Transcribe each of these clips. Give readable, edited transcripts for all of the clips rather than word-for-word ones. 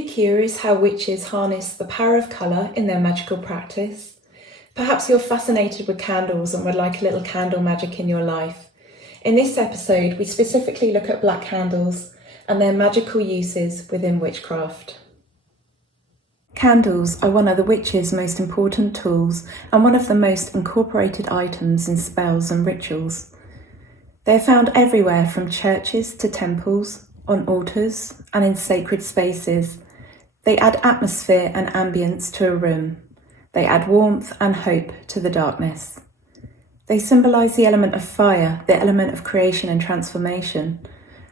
you curious how witches harness the power of colour in their magical practice? Perhaps you're fascinated with candles and would like a little candle magic in your life. In this episode, we specifically look at black candles and their magical uses within witchcraft. Candles are one of the witch's most important tools and one of the most incorporated items in spells and rituals. They are found everywhere from churches to temples, on altars and in sacred spaces. They add atmosphere and ambience to a room. They add warmth and hope to the darkness. They symbolise the element of fire, the element of creation and transformation.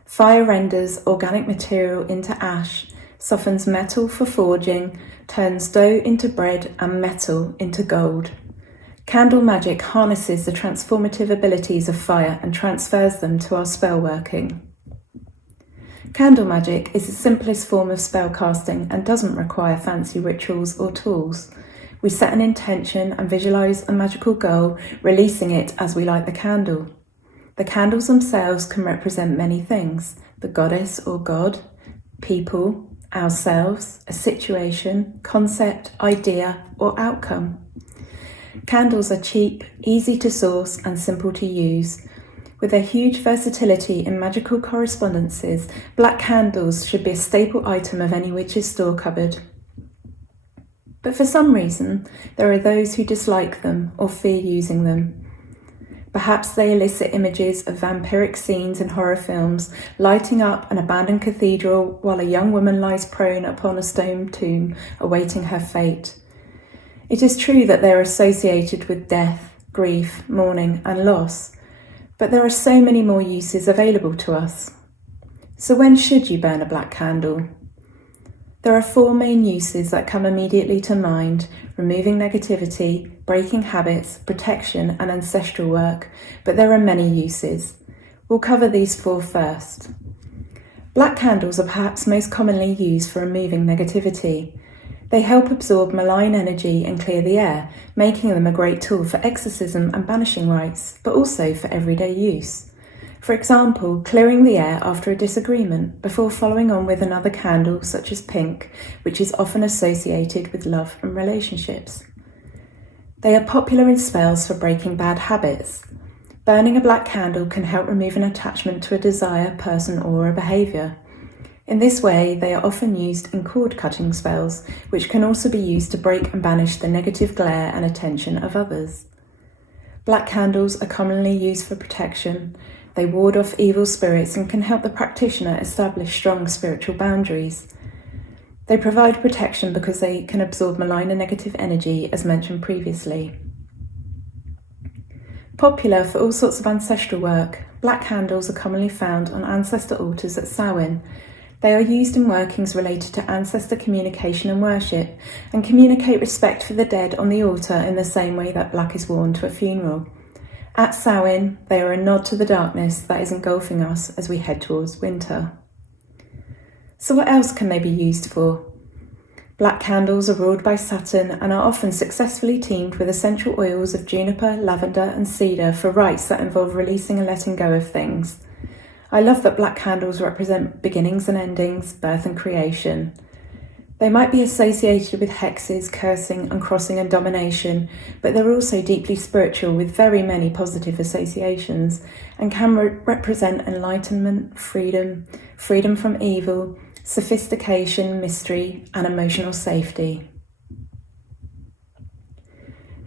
Fire renders organic material into ash, softens metal for forging, turns dough into bread and metal into gold. Candle magic harnesses the transformative abilities of fire and transfers them to our spell working. Candle magic is the simplest form of spell casting and doesn't require fancy rituals or tools. We set an intention and visualise a magical goal, releasing it as we light the candle. The candles themselves can represent many things: the goddess or god, people, ourselves, a situation, concept, idea, or outcome. Candles are cheap, easy to source, and simple to use. With their huge versatility in magical correspondences, black candles should be a staple item of any witch's store cupboard. But for some reason, there are those who dislike them or fear using them. Perhaps they elicit images of vampiric scenes in horror films, lighting up an abandoned cathedral while a young woman lies prone upon a stone tomb, awaiting her fate. It is true that they are associated with death, grief, mourning, and loss. But there are so many more uses available to us. So when should you burn a black candle? There are 4 main uses that come immediately to mind: removing negativity, breaking habits, protection, and ancestral work, but there are many uses. We'll cover these 4 first. Black candles are perhaps most commonly used for removing negativity. They help absorb malign energy and clear the air, making them a great tool for exorcism and banishing rites, but also for everyday use. For example, clearing the air after a disagreement before following on with another candle such as pink, which is often associated with love and relationships. They are popular in spells for breaking bad habits. Burning a black candle can help remove an attachment to a desire, person, or a behaviour. In this way, they are often used in cord-cutting spells, which can also be used to break and banish the negative glare and attention of others. Black candles are commonly used for protection. They ward off evil spirits and can help the practitioner establish strong spiritual boundaries. They provide protection because they can absorb malign and negative energy, as mentioned previously. Popular for all sorts of ancestral work, black candles are commonly found on ancestor altars at Samhain. They are used in workings related to ancestor communication and worship, and communicate respect for the dead on the altar in the same way that black is worn to a funeral. At Samhain, they are a nod to the darkness that is engulfing us as we head towards winter. So what else can they be used for? Black candles are ruled by Saturn and are often successfully teamed with essential oils of juniper, lavender, and cedar for rites that involve releasing and letting go of things. I love that black candles represent beginnings and endings, birth and creation. They might be associated with hexes, cursing, uncrossing and domination, but they're also deeply spiritual with very many positive associations and can represent enlightenment, freedom from evil, sophistication, mystery and emotional safety.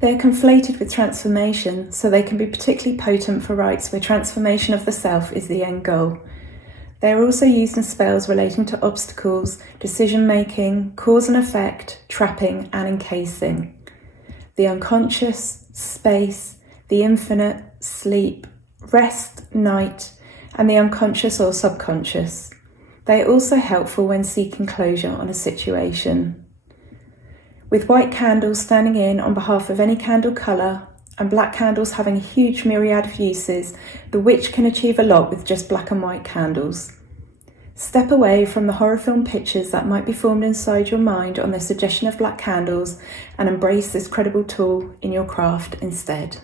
They are conflated with transformation, so they can be particularly potent for rites where transformation of the self is the end goal. They are also used in spells relating to obstacles, decision-making, cause and effect, trapping and encasing. The unconscious, space, the infinite, sleep, rest, night, and the unconscious or subconscious. They are also helpful when seeking closure on a situation. With white candles standing in on behalf of any candle colour, and black candles having a huge myriad of uses, the witch can achieve a lot with just black and white candles. Step away from the horror film pictures that might be formed inside your mind on the suggestion of black candles and embrace this credible tool in your craft instead.